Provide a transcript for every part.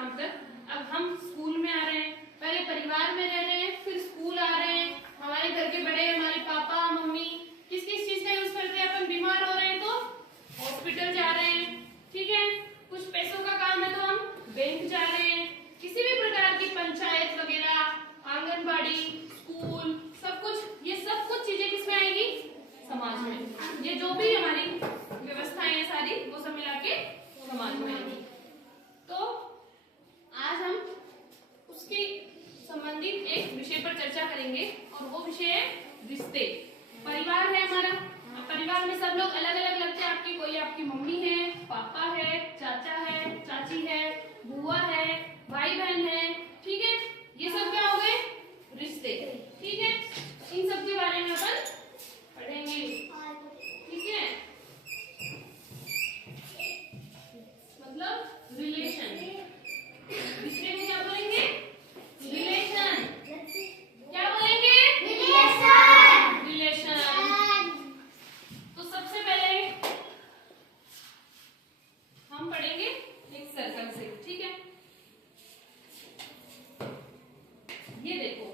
शाम तक। अब हम स्कूल में आ रहे हैं, पहले परिवार में रह रहे हैं, फिर स्कूल आ रहे हैं। हमारे घर के बड़े, हमारे पापा मम्मी किस किस चीज का यूज करते हैं? अपन बीमार हो रहे हैं तो हॉस्पिटल जा रहे हैं, ठीक है। कुछ पैसों का काम है तो हम बैंक जा रहे हैं। किसी भी प्रकार की पंचायत वगैरह, आंगनबाड़ी, स्कूल, सब कुछ, ये सब कुछ चीजें किसमें आएगी? समाज में। ये जो भी हमारी व्यवस्थाएं हैं सारी, वो सब मिला के समाज में आएगी। तो आज हम उसके संबंधित एक विषय पर चर्चा करेंगे और वो विषय है रिश्ते। परिवार है हमारा। अब परिवार में सब लोग अलग अलग लगते हैं आपके। कोई आपकी मम्मी है, पापा है, चाचा है, चाची है, बुआ है, भाई बहन है, ठीक है। ये सब क्या हो गए? रिश्ते, ठीक है। इन सब के बारे में अपन पढ़ेंगे, ठीक है। मतलब रिलेशन, रिश्ते में क्या बोलेंगे? रिलेशन। क्या बोलेंगे? रिलेशन। रिलेशन। तो सबसे पहले हम पढ़ेंगे एक सर्कल से, ठीक है। ये देखो,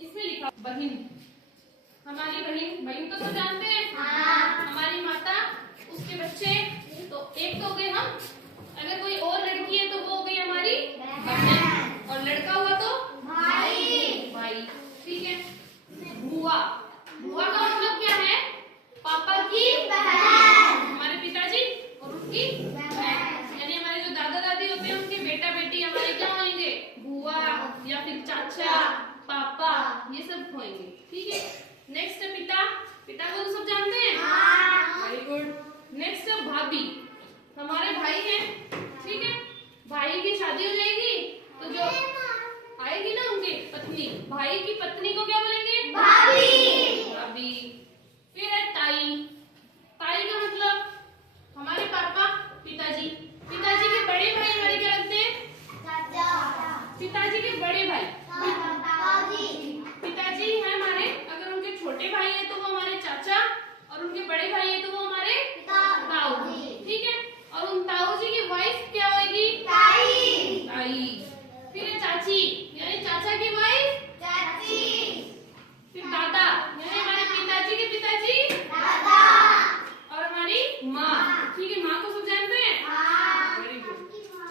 इसमें लिखा बहन। हमारी बहन, बहन तो सब जानते हैं। हमारी माता, उसके बच्चे, तो एक तो हो गए हम। अगर कोई और लड़की है तो वो हो गई हमारी बहन, और लड़का हुआ तो भाई, भाई, ठीक है। बुआ, बुआ का मतलब क्या है? पापा की बहन, हमारे पिताजी और उनकी बहन। यानी हमारे जो दादा दादी होते हैं उनके बेटा बेटी हमारे क्या होंगे? बुआ या फिर चाचा, पापा, ये सब होंगे, ठीक है। नेक्स्ट है पिता। पिता को तो सब जानते हैं, वेरी गुड। नेक्स्ट है भाभी, हमारे भाई हैं, ठीक है। भाई की शादी हो जाएगी तो जो आएगी ना उनकी पत्नी, भाई की पत्नी को क्या बोलेंगे? भाभी, भाभी। फिर है ताई। ताई का मतलब हमारे पापा, पिताजी, पिताजी के बड़े भाई हमारे क्या लगते हैं? पिताजी के बड़े भाई, पिताजी है हमारे। अगर उनके छोटे भाई है तो वो हमारे चाचा, और उनके बड़े भाई है तो वो हमारे ताऊ, ठीक है। और उन ताऊ जी की वाइफ क्या होगी? ताई, ताई। फिर है चाची, यानी चाचा की वाइफ चाची। फिर दादा, यानी हमारे पिताजी के पिताजी दादा, और हमारी माँ, ठीक है। माँ को सब जानते हैं, वेरी गुड।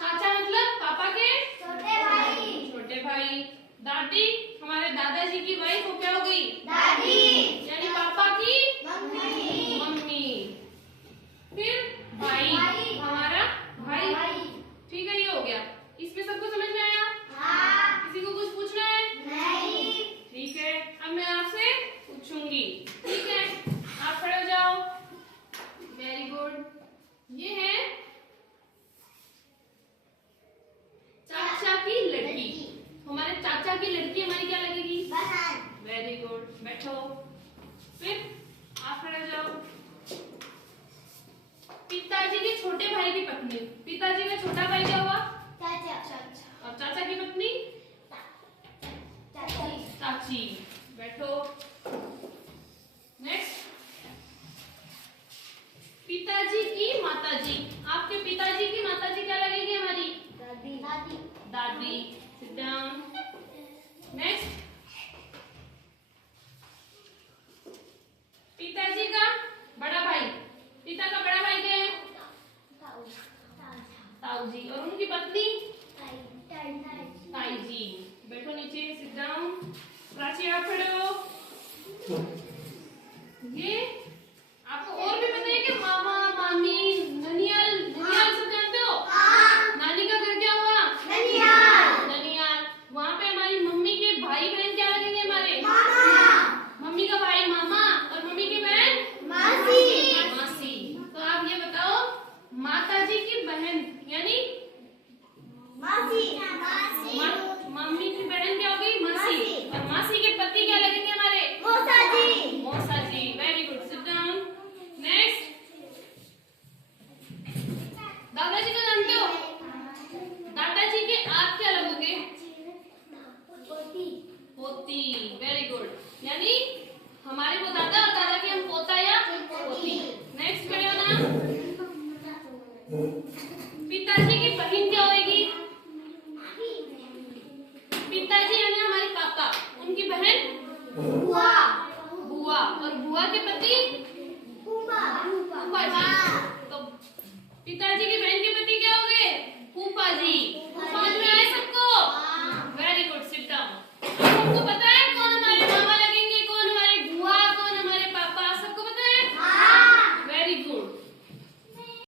चाचा मतलब पापा के छोटे भाई, छोटे भाई। दादी, हमारे दादाजी की वाइफ वो क्या हो गई? दादी, यानी पापा की मम्मी, मम्मी। फिर भाई, हमारा भाई, ठीक है। ये हो गया। इसमें सबको समझ में आया? किसी को कुछ पूछना है? नहीं, ठीक है। अब मैं आपसे पूछूंगी, ठीक है। आप खड़े हो जाओ, वेरी गुड। ये है चाचा की लड़की। हमारे चाचा की लड़की हमारी क्या लगेगी? बहन, वेरी गुड। बैठो। फिर आप खड़े हो जाओ। पिताजी के छोटे भाई की पत्नी, पिताजी का छोटा भाई क्या हुआ? चाचा। और चाचा की पत्नी? चाची, चाची। बैठो। नेक्स्ट, पिताजी की माताजी। आपके पिताजी की माताजी क्या लगेगी हमारी? दादी, दादी, दादी। Seat down. नेक्स्ट, पिताजी का बड़ा भाई, पिता का बड़ा भाई क्या है? ताऊ जी। और उनकी पत्नी? ताई जी। बैठो नीचे, सिट डाउन। प्राची आप खड़े हो। ये आपको और भी पता है कि मामा, मामी, ननियाल, ननियाल सब जानते हो? नानी का घर क्या हुआ? ननियाल, ननियाल। वहाँ पे हमारी मम्मी के भाई बहन क्या लगेंगे हमारे? मामा। मम्मी का भाई मामा और मम्मी की बहन मासी, मासी। तो आप ये बताओ, माताजी की बहन यानी मासी, मम्मी की बहन क्या होगी? मासी। और मासी के पति क्या लगेंगे हमारे? मौसाजी, मौसाजी। Very good, sit down. Next, दादाजी को जानते हो? दादाजी के आप क्या लगोगे? पोती, वेरी गुड। यानी हमारे वो दादा और दादा के हम पोता या पोती। नेक्स्ट खड़े होना। पिताजी की बहन क्या होगी? बुआ के पति फूफा जी। तो पिताजी की बहन के पति क्या हो गए? फूफा जी। समझ में